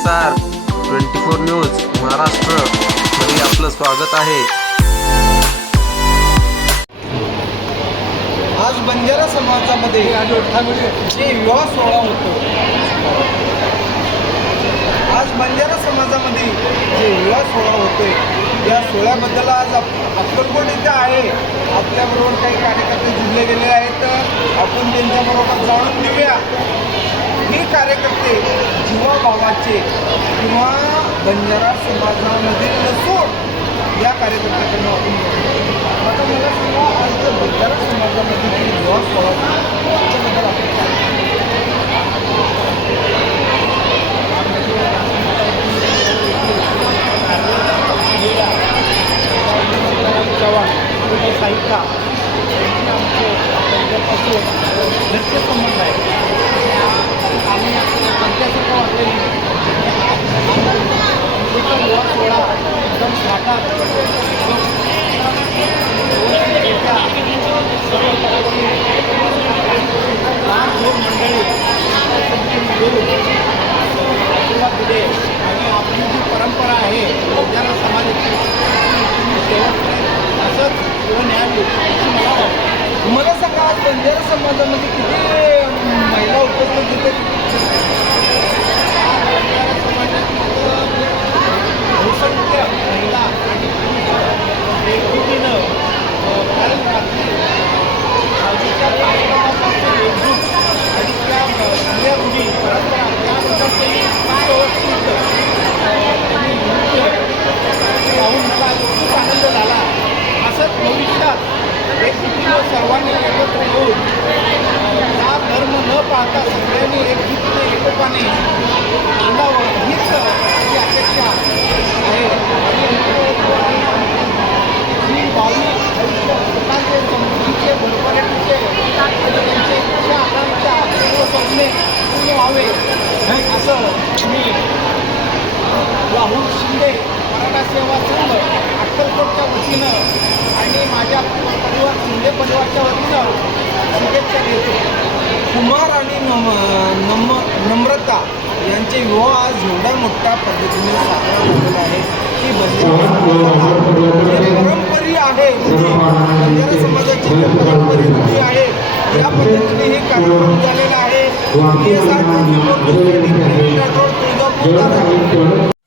CSR 24 news Maharashtra मध्ये आपलं स्वागत आहे। आज बंजारा समाजामध्ये जे विवाह सोहळा होतो, आज बंजारा समाजामध्ये जे विवाह सोहळा होतोय या सोहळ्याबद्दल आज अक्कलकोट इथे आहे। आपल्याबरोबर काही कार्यकर्ते जुळले गेले आहेत, आपण त्यांच्याबरोबर जाणून घेऊया। हे कार्यकर्ते जीवाभावाचे किंवा बंजारा समाजामधील नसून या कार्यकर्त्याकडून आपण आता मला सांगा, आज बंजारा समाजामध्ये जे विवाह सोहळा त्याच्याबद्दल आपण चव्हाण हे साहित्य आमचे त्यांच्यापासून घरचे संबंध आहे आणि त्यांच्यासारखं वाटलेली विवाह सोहळा एकदम साकार लहान दोन मंडळी आशीर्वाद दिले आणि आपली जी परंपरा आहे बंजारा समाजाची असंच पुढे न्यावी असं मला वाटतं। मला सांगा, आज बंजारा समाजामध्ये किती महिला उपस्थित होते? बंजारा समाजात बहुसंख्य महिला आणि एकजुटीनं कारण रात्री आधीच्या कार्यक्रमापासून एकजूट आणि त्या जुन्या रूढी परंपरा त्याबद्दल त्यांनी व्यवस्थित त्यांनी नृत्य पाहून मला खूप आनंद झाला। असंच भविष्यात एकजुटीनं सर्वांनी एकत्र येऊन हा धर्म न पाहता सगळ्यांनी एकजुटीने एकोपाने बांधावं हीच माझी अपेक्षा आहे। आणि भावी आयुष्य लोकांचे समृद्धीचे भरभराटीचे आणि त्यांचे इच्छा आकांक्षा सर्व स्वप्ने पूर्ण व्हावे असं मी राहुल शिंदे मराठा सेवा संघ अक्कलकोटच्या वतीनं आणि माझ्या परिवार शिंदे परिवारच्या वतीनं शुभेच्छा देतो। कुमार आणि नम्रता यांचे विवाह आज एवढ्या मोठ्या पद्धतीने साजरा झालेला आहे की परंपरी आहे, बंजारा समाजाची परंपरी रूढी आहे, या पद्धतीने हे कार्यक्रम झालेला आहे। CSR 24 न्यूजसाठी